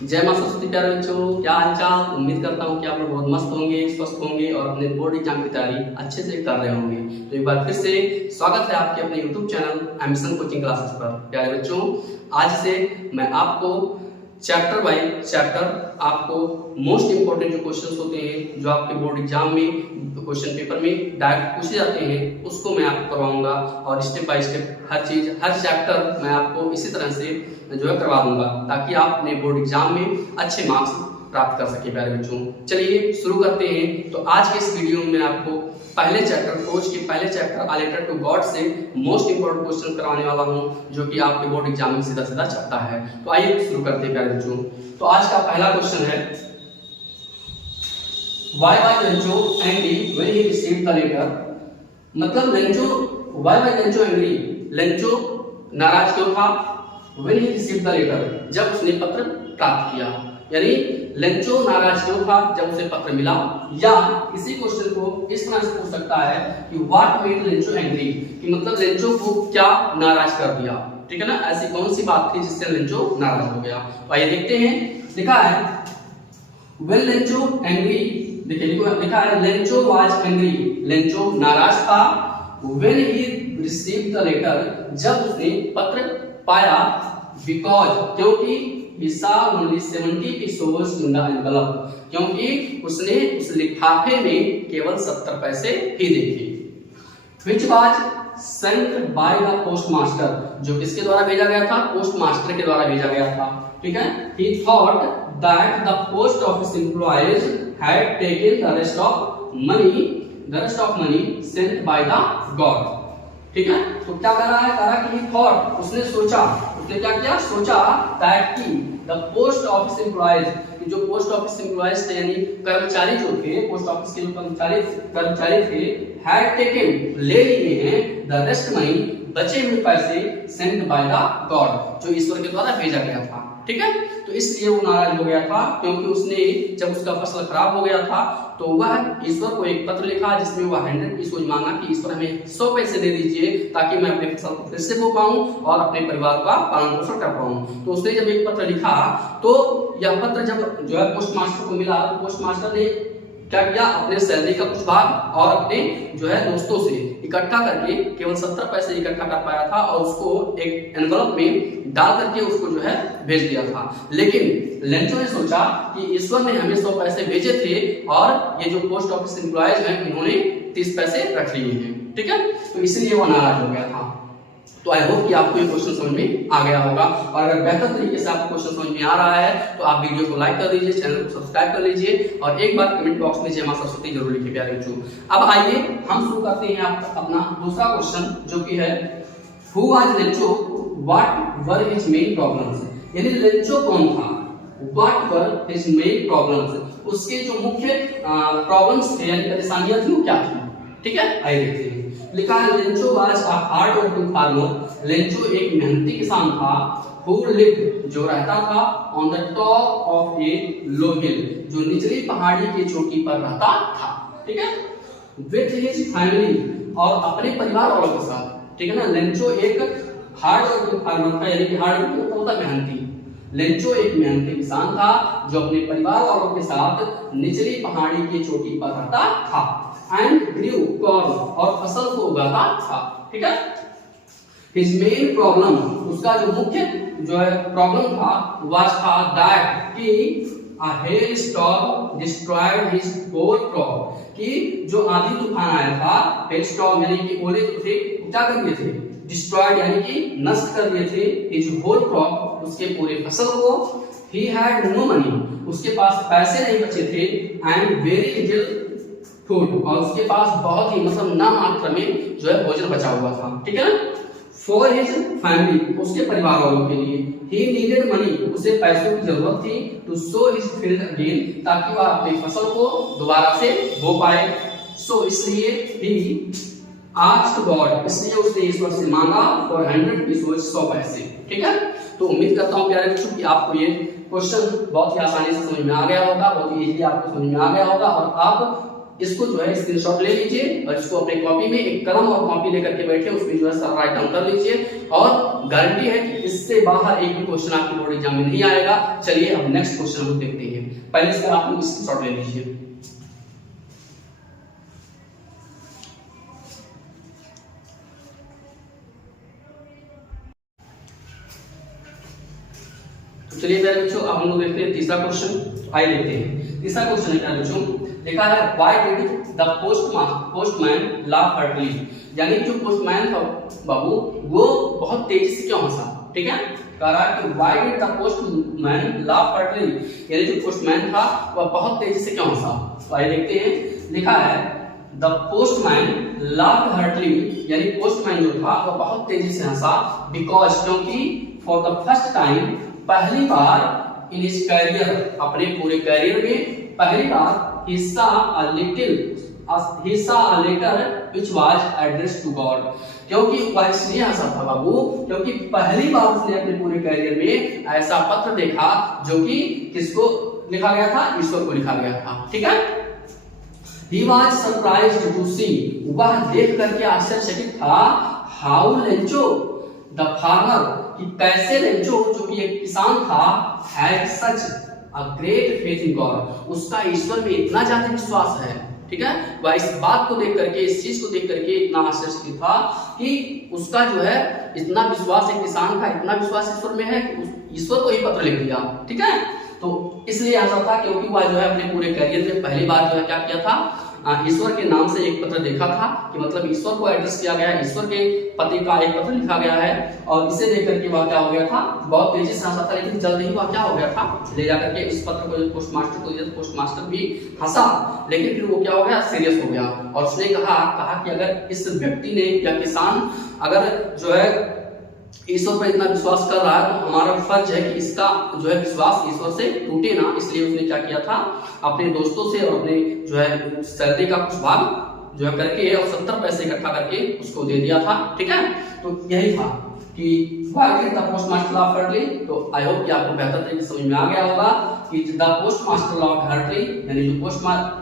जय मां सरस्वती प्यारे बच्चों, क्या हाल चाल। उम्मीद करता हूँ कि आप लोग बहुत मस्त होंगे, स्वस्थ होंगे और अपने बोर्ड एग्जाम की तैयारी अच्छे से कर रहे होंगे। तो एक बार फिर से स्वागत है आपके अपने YouTube channel ambition coaching classes पर। प्यारे बच्चों, आज से मैं आपको चैप्टर बाय चैप्टर आपको मोस्ट इंपोर्टेंट जो क्वेश्चंस होते हैं, जो आपके बोर्ड एग्जाम में क्वेश्चन पेपर में डायरेक्ट पूछे जाते हैं, उसको मैं आपको करवाऊंगा और स्टेप बाय स्टेप हर चीज हर चैप्टर मैं आपको इसी तरह से जो है करवा दूंगा, ताकि आप अपने बोर्ड एग्जाम में अच्छे मार्क्स प्राप्त कर सके। प्यारे बच्चों, चलिए शुरू करते हैं। तो आज के इस वीडियो में आपको पहले चैप्टर कोच के पहले chapter a letter to God से मोस्ट इंपोर्टेंट क्वेश्चन करवाने वाला हूं, जो कि आपके बोर्ड एग्जाम में सीधा सीधा छपता है। तो आइए शुरू करते हैं प्यारे बच्चों। तो आज का पहला क्वेश्चन है, why was Lencho angry when he received the letter? मतलब why was Lencho angry? Lencho नाराज क्यों था? when he received the letter, जब उसने पत्र प्राप्त किया। यानी लेंचो नाराज क्यों था जब उसे पत्र मिला। या इसी क्वेश्चन को इस तरह से पूछ सकता है कि व्हाट मेड लेंचो एंग्री, कि मतलब लेंचो को क्या नाराज कर दिया। ठीक है ना, ऐसी कौन सी बात थी जिससे लेंचो नाराज हो गया। तो आइए देखते हैं। लिखा है when लेंचो एंग्री, देखिए लिखा है लेंचो वाज एंग्री, लेंचो नाराज था। when he received the letter, जब उसने पत्र पाया। because, क्योंकि he saw only 70 pesos in the envelope, क्योंकि उसने उस लिफाफे में केवल 70 पैसे ही देखे। which was sent by the postmaster, जो किसके द्वारा भेजा गया था? पोस्ट मास्टर के द्वारा भेजा गया था। ठीक है, he thought that the post office employees had taken the rest of money sent by the god। ठीक है, तो क्या कर रहा है? कह रहा कि he thought, उसने सोचा, उसने क्या किया? सोचा that कि the post office employees, कि जो पोस्ट ऑफिस एम्प्लॉयज थे यानी कर्मचारी जो थे, पोस्ट ऑफिस के जो कर्मचारी थे, had taken, ले लिए हैं, the rest money, बचे हुए पैसे, sent by the god, जो ईश्वर के द्वारा भेजा गया था। ठीक है, तो इसलिए वो नाराज हो गया था, क्योंकि उसने जब उसका फसल खराब हो गया था तो वह ईश्वर को एक पत्र लिखा जिसमें वह 100 पीस मांगा कि ईश्वर हमें 100 पैसे दे दीजिए, ताकि मैं अपने फसल को फिर से बो पाऊं और अपने परिवार का पालन पोषण कर पाऊं। तो उसने जब एक पत्र लिखा, तो यह पत्र जब जो है पोस्ट मास्टर को मिला, तो पोस्ट मास्टर ने क्या किया? अपने सैलरी का कुछ भाग और अपने जो है दोस्तों से इकट्ठा करके केवल 70 पैसे इकट्ठा कर पाया था और उसको एक एनवलप में डाल करके उसको जो है भेज दिया था। लेकिन लेंचो ने सोचा कि ईश्वर ने हमें 100 पैसे भेजे थे और ये जो पोस्ट ऑफिस एम्प्लॉयज हैं इन्होंने 30 पैसे रख लिए हैं। ठीक है, तो इसलिए वो नाराज हो गया था। तो आई होप कि आपको ये क्वेश्चन समझ में आ गया होगा, और अगर बेहतर तरीके से आपको क्वेश्चन समझ में आ रहा है तो आप वीडियो को लाइक कर दीजिए, चैनल को सब्सक्राइब कर लीजिए और एक बार कमेंट बॉक्स में जय मां सरस्वती जरूर लिखिए प्यारे बच्चों। अब आइए हम शुरू करते हैं अपना दूसरा क्वेश्चन, जो कि है who was Lencho, what were his main problems. यानी लेंचो कौन था, what were his main problems, उसके जो मुख्य प्रॉब्लम्स थे यानी परेशानियां थी वो क्या थी। ठीक है, आइए देखते हैं। लिखा है Lencho was a hard working farmer, Lencho एक मेहनती किसान था। हु लिव्ड, जो रहता था, ऑन द टॉप ऑफ ए लो हिल, जो निचली पहाड़ी की चोटी पर रहता था। ठीक है, विथ हिज फैमिली, और अपने परिवार वालों के साथ। ठीक है ना, लेंचो एक हार्ड वर्किंग फार्मर था, यानी कि हार्ड वर्किंग होता मेहनती। लेंचो एक मेहनती किसान था जो अपने परिवार वालों के साथ निचली पहाड़ी की चोटी पर रहता था। एंड ग्रू कॉर्न, और फसल को उगाता था। ठीक है, हिज मेन प्रॉब्लम, उसका जो मुख्य जो है प्रॉब्लम था वाज था दैट कि a hailstorm destroyed his whole crop, कि जो आंधी तूफान आया था, hailstorm यानी कि ओले जो थे क्या कर दिए थे? डिस्ट्रॉयड यानी कि नष्ट कर दिए थे his whole crop, उसके पूरे फसल को। he had no money, उसके पास पैसे नहीं बचे थे। and very little food, और उसके पास बहुत ही मतलब ना मात्रा में जो है भोजन बचा हुआ था। ठीक है ना, फॉर हिज फैमिली, उसके परिवार वालों के लिए। ही नीडेड मनी, उसे पैसों की जरूरत थी। To sow his field again, ताकि वह अपनी फसल को दोबारा से बो पाए। सो इसलिए ही आस्क्ड गॉड, इसलिए उसने ईश्वर से मांगा फॉर 100 पीसोज, 100 पैसे। ठीक है, तो उम्मीद करता हूं प्यारे बच्चों कि आपको ये क्वेश्चन बहुत ही आसानी से समझ में आ गया होगा, बहुत ही इजीली आपको समझ में आ गया होगा और आप इसको जो है स्क्रीनशॉट ले लीजिए और इसको अपने कॉपी में एक कलम और कॉपी लेकर के बैठे, उसमें जो है राइट डाउन कर लीजिए और गारंटी है कि इससे बाहर एक भी क्वेश्चन आपके बोर्ड एग्जाम में नहीं आएगा। चलिए अब नेक्स्ट क्वेश्चन हम देखते हैं। पहले इसका आप लोग स्क्रीनशॉट ले लीजिए। तो चलिए मेरे बच्चों अब हम लोग देखते हैं तीसरा क्वेश्चन। आइए देखते हैं तीसरा क्वेश्चन है क्या बच्चों, लिखा है why did the postman laugh heartily, यानी जो पोस्टमैन था बाबू वो बहुत तेजी से क्यों हंसा। ठीक है, कह रहा है कि why did the postman laugh heartily, यानी जो पोस्टमैन था वह बहुत तेजी से क्यों हंसा। तो आइए देखते हैं। लिखा है द पोस्टमैन लाफ हार्टली, यानी पोस्टमैन जो था वह बहुत तेजी से हंसा बिकॉज, क्योंकि फॉर द फर्स्ट टाइम, पहली बार इन हिज कैरियर, अपने पूरे कैरियर में पहली बार he saw a letter which was addressed to God, क्योंकि वह इसलिए हंसा था बाबू क्योंकि पहली बार उसने अपने पूरे कैरियर में ऐसा पत्र देखा जो कि किसको लिखा गया था, ईश्वर को लिखा गया था। ठीक है, he was surprised to see, वह देख करके आश्चर्यचकित था, how लेंचो द फार्मर, कि कैसे लेंचो जो कि एक किसान था, had such a great faith in God, उसका ईश्वर में इतना ज्यादा विश्वास है। ठीक है, वह इस बात को देख करके, इस चीज को देख करके इतना आश्चर्यचकित था कि उसका जो है इतना विश्वास, एक किसान का इतना विश्वास ईश्वर में है कि ईश्वर को ही पत्र लिख दिया। ठीक है, तो इसलिए ऐसा था क्योंकि वह जो है अपने पूरे करियर में पहली बार जो है क्या किया था, ईश्वर के नाम से एक पत्र देखा था कि मतलब ईश्वर को एड्रेस किया गया है, ईश्वर के पति का एक पत्र लिखा गया है और इसे देख करके वह क्या हो गया था, बहुत तेजी से हंसा था। लेकिन जल्द ही वह क्या हो गया था, ले जाकर के इस पत्र को पोस्ट मास्टर को दिया, पोस्ट मास्टर भी हंसा, लेकिन फिर वो क्या हो गया, सीरियस हो गया और उसने कहा कि अगर इस व्यक्ति ने या किसान अगर जो है ईश्वर पर इतना विश्वास कर रहा है तो हमारा फर्ज है कि इसका जो है विश्वास ईश्वर से टूटे ना। इसलिए उसने क्या किया था, अपने दोस्तों से और अपने जो है सैलरी का कुछ भाग जो है करके और 70 पैसे इकट्ठा करके उसको दे दिया था। ठीक है, तो यही था कि पोस्ट मास्टर लॉ हार्टली। तो आई होप कि आपको बेहतर तरीके से समझ में आ गया होगा कि the postmaster laugh heartily, यानी जो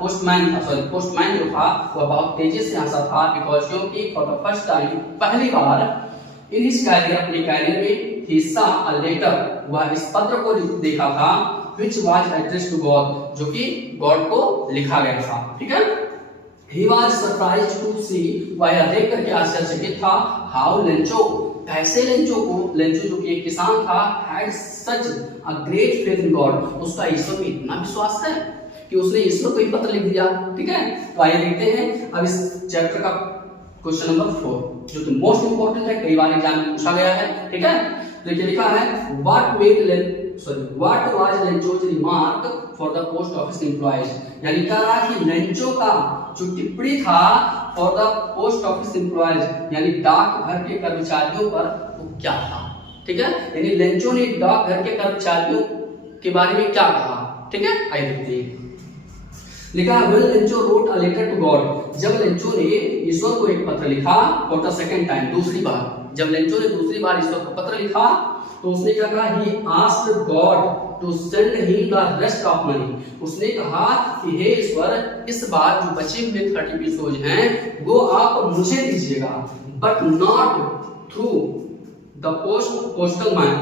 पोस्टमैन जो था वह बहुत तेजी से हंसा था बिकॉज, क्योंकि फॉर द फर्स्ट टाइम, पहली बार इन हिज कैरियर, अपने कैरियर में he saw a letter, वह इस पत्र को देखा था which was addressed to God, जो कि गॉड को लिखा गया था। ठीक है, he was surprised to see, वह यह देख करके आश्चर्यचकित था, how लेंचो, कैसे लेंचो जो कि एक किसान था, had such a great faith in God, उसका ईश्वर में इतना विश्वास है कि उसने ईश्वर को ही पत्र लिख दिया। ठीक है, तो आइए देखते हैं अब इस चैप्टर का क्वेश्चन नंबर 4 जो कि मोस्ट इंपोर्टेंट है, कई बार एग्जाम में पूछा गया है। ठीक है, देखिए लिखा है what was Lencho's remark for the post office employees, यानी कह रहा कि लेंचो का जो टिप्पणी था for the post office employees, यानी डाक घर के कर्मचारियों पर वो क्या था। ठीक है, यानी लेंचो ने डाक घर के कर्मचारियों के बारे में क्या कहा। ठीक है, आइए देखते हैं। लिखा when Lencho wrote a letter to God, जब लेंचो ने ईश्वर को एक पत्र लिखा फॉर द सेकंड टाइम, दूसरी बार, जब लेंचो ने दूसरी बार ईश्वर को पत्र लिखा तो उसने क्या कहा, he asked God to send him the rest of money, उसने कहा कि हे ईश्वर इस बार जो बचे हुए 30 पैसे हैं वो आप मुझे दीजिएगा, but not through the postal man.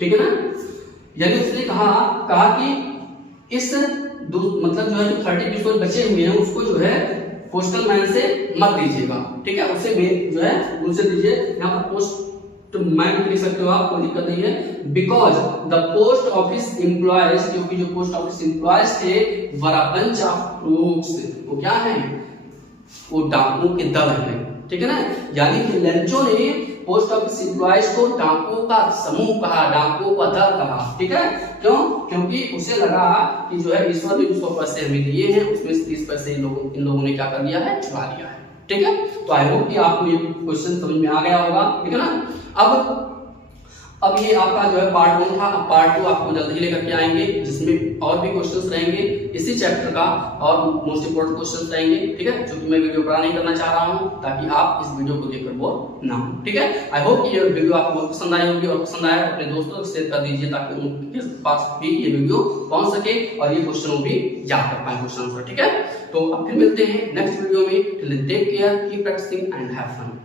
ठीक है ना, यानी उसने कहा कि इस मतलब जो है जो 30 पैसे बचे हुए हैं उसको जो है पोस्टल मैन से मत दीजिएगा। ठीक है, उसे जो है उनसे दीजिए। यहाँ पर पोस्ट मैन लिख सकते हो आप, कोई दिक्कत नहीं है। Because the post office employees, क्योंकि जो पोस्ट ऑफिस एम्प्लॉयज थे वर अ बंच ऑफ क्रूक्स, वो क्या है, वो डाकुओं के दल है। ठीक है ना, यानी कि लेंचो ने पोस्ट ऑफिस एम्प्लॉयज को डाकुओं का समूह कहा, डाकुओं का दल कहा। ठीक है, क्यों, क्योंकि उसे लगा कि जो है ईश्वर ने 100 पैसे हमें दिए हैं उसमें से 30 पैसे इन लोगों ने क्या कर लिया है, चुरा लिया है। ठीक है, तो आई होप कि आपको ये क्वेश्चन समझ में आ गया होगा। ठीक है ना, अब अब ये आपका जो है पार्ट 1 था। अब पार्ट 2 आपको जल्दी ही लेकर के आएंगे, जिसमें और भी क्वेश्चंस रहेंगे इसी चैप्टर का, और मोस्ट इंपोर्टेंट क्वेश्चंस रहेंगे, ठीक है, जो कि मैं वीडियो बड़ा नहीं करना चाह रहा हूं ताकि आप इस वीडियो को देखकर बोर ना हो, ठीक है। आई होप ये वीडियो आपको बहुत पसंद आई होगी, और पसंद आया तो अपने दोस्तों को शेयर कर दीजिए ताकि उनके पास भी ये वीडियो पहुंच सके और ये क्वेश्चन भी याद कर पाए क्वेश्चन आंसर, ठीक है। तो अब फिर मिलते हैं नेक्स्ट वीडियो में। Till then take care, keep practising and have fun.